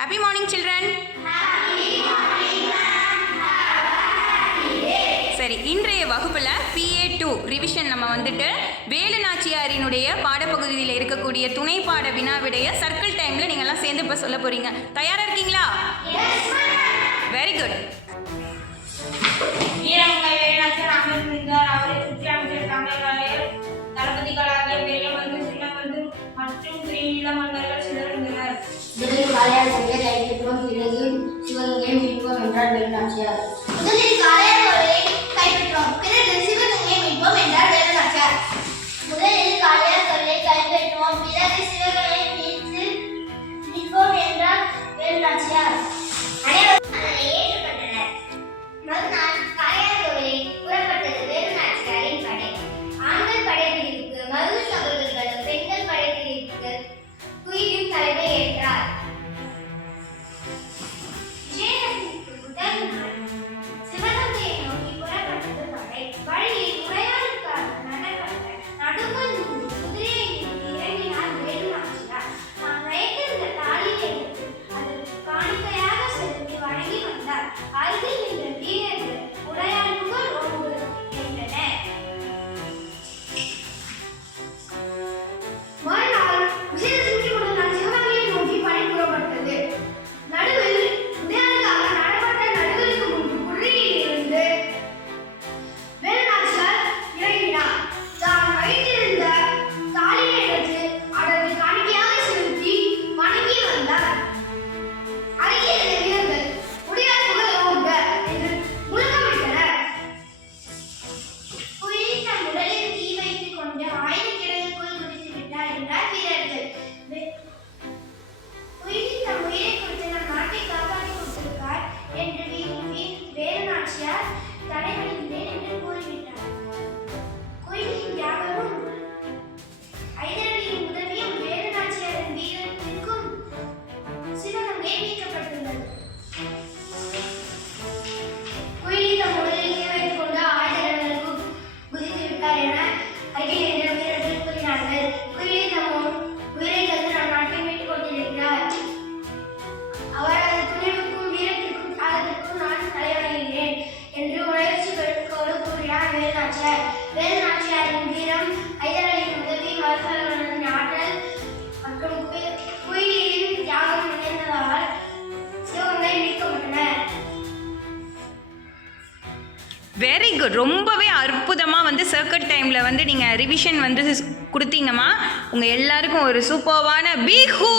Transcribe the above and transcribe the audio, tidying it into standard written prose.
Happy morning, children. Happy morning, ma'am. Have a happy day. சரி, இன்றைய வகுப்புல PA2 revision நம்ம வந்துட்டு வேலு நாச்சியாரினுடைய பாடப்பகுதியில் இருக்கக்கூடிய துணை பாட வினா விடைய சர்க்கிள் டைம்ல நீங்க எல்லாம் சேர்ந்து இப்ப சொல்ல போறீங்க. தயாரா இருக்கீங்களா? Yes, ma'am. Very good. வீரமங்கை வேலுநாச்சியார் அமர்ந்திருந்தார். அவரை சுற்றி அமைச்சர் தமையராயர், தளபதிகளாகிய பெரியமருது, சின்னமருது மற்றும் கிரீட மன்னர்கள் சிலர்ந்தனர். முதலில் காளையார் கொள்கை கைப்பற்றுவோம், பிறகு சிவகங்கையை மீட்போம் என்றார் வேலுநாச்சியார். முதலில் காளையார் கொள்கையை கைப்பற்றுவோம், பிறகு சிவகங்கையை மீட்போம் என்றார் வேலுநாச்சியார். முதலில் காளையார் கொள்கையை கைப்பற்றுவோம், பிறகு சிவகங்கையை மீட்போம் என்றார் வேலுநாச்சியார். அனைவரும் அதனை ஏற்றுக்கொண்டனர். மறுநாள் காளையார் கொள்கை புறப்பட்டது வேலுநாச்சியாரின் படை. ஆண்கள் படைப்பிரிவுக்கு மருது சகோதரர்களும் பெண்கள் படைப்பிரிவுக்கு குயிலும் தலைமை ஏற்றார். விஜயதசமிக்கு முதல் நாள் சிவகங்கையை நோக்கி புறப்பட்டது படை. வழியில் உரையாடுக்காக நடப்பட்ட நடுவில் நின்று குதிரையை நிறுத்தி இறங்கினார் வேலுநாச்சியார். தான் வைத்திருந்த தாலியை எடுத்து அதற்கு காணிக்கையாக செலுத்தி வணங்கி வந்தார். அருகில் நின்ற வீரர்கள் உரையாடுங்கள் ஒன்று என்றனர். மறுநாள் விஜயதசமிக்கு முதல் நாள் சிவகங்கையை நோக்கி படை புறப்பட்டது. நடுவில் உடையாளுக்காக நடப்பட்ட நடுவருக்கு முன்பு குதிரையில் இருந்து வேலுநாச்சியார் இறங்கினார். தான் வைத்திருந்த தாலியை எடுத்து அதற்கு காணிக்கையாக செலுத்தி வணங்கி வந்தார். அருகில் இருந்த வீரர்கள் உடையாளுகள் ஓங்க என்று முழக்கமிட்டனர். குயிலின் தன் உடலில் தீ வைத்துக் கொண்டு ஆயுதக்கிடங்குக்குள் குதித்து விட்டார் என்றார் வீரர்கள். குயிலின் தம் உயிரை கொடுத்து நம் நாட்டை காப்பாற்றி கொடுத்திருக்கார் என்று வேலுநாச்சியார் தலைவலிக்கிறேன் என்று கூறிவிட்டார். குயிலின் தியாகமும் ஐதரளியின் உதவியும் வேலுநாச்சியாரின் வீரத்திற்கும் சிவகங்கை மீட்கப்பட்டுள்ளது. குயிலின் தம் உடலில் தீ வைத்துக் கொண்டு ஆயுதக்கிடங்குக்கு குதித்து விட்டார் என அருகில் இருந்த வீரர்கள் கூறினார்கள். குயிலின் தம் உயிரை தந்து நம் நாட்டை மீட்டுக் கொண்டிருக்கிறார். அவரது துணிவுக்கும் வீரத்திற்கும் தியாகத்திற்கும் நான் தலைவணங்குகிறேன் என்று உணர்ச்சி பெருக்கோடு கூறினார் வேலுநாச்சியார். வேலுநாச்சியாரின் வீரம், ஐதரளியின் உதவி, மருத்துவர்களின் ஆற்றல் மற்றும் குயிலின் தியாகம் இணைந்ததால் சிவகங்கை மீட்கப்பட்டன. Very good. ரொம்பவே அற்புதமாக வந்து சர்க்கிள் டைமில் வந்து நீங்கள் ரிவிஷன் வந்து கொடுத்தீங்கம்மா. உங்கள் எல்லாருக்கும் ஒரு சூப்பர்வான பீஹூ.